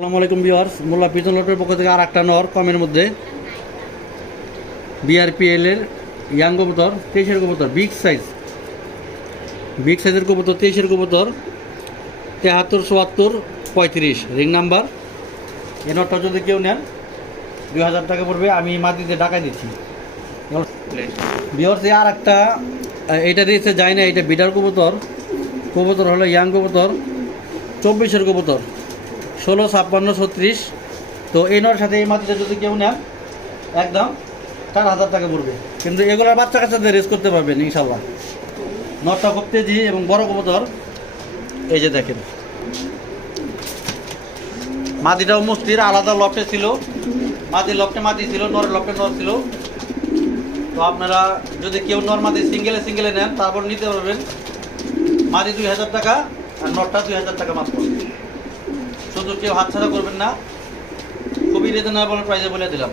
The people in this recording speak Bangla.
আসসালামু আলাইকুম ভিউয়ার্স, মোল্লা পিজন লটের পক্ষ থেকে আর একটা নর কমের মধ্যে বিআরপিএল এর ইয়াং কবুতর 23-এর কবুতর, বিগ সাইজের কবুতর, 23-এর কবুতর 73, 74, 35 রিং নাম্বার। এই নটটা যদি কেউ নেন 2000 টাকা পড়বে, আমি মাটিতে ঢাকায় দিচ্ছি। ভিউয়ার্স আর একটা এইটা দিয়েছে যায় না, এটা বিডার কবুতর হলো ইয়াং কবুতর 24-এর কবুতর 16, 56, 36। তো এই নর সাথে এই মাটিতে যদি কেউ নেন একদম 4000 টাকা পড়বে, কিন্তু এগুলোর বাচ্চা কাচ্চাদের রেস করতে পারবেন ইনশাল্লাহ। নরটা খুব তেজি এবং বড় কবুতর। এই যে দেখেন মাটিটাও মস্তির, আলাদা লফটে ছিল, মাটির লফটে মাটি ছিল, নরের লফটে নর ছিল। তো আপনারা যদি কেউ নর মাটি সিঙ্গেলে নেন তারপর নিতে পারবেন। মাটি 2000 টাকা আর নরটা 2000 টাকা মাত্র। শুধু কেউ হাতছাড়া করবেন না, খুবই রিজনেবল প্রাইসে বলে দিলাম।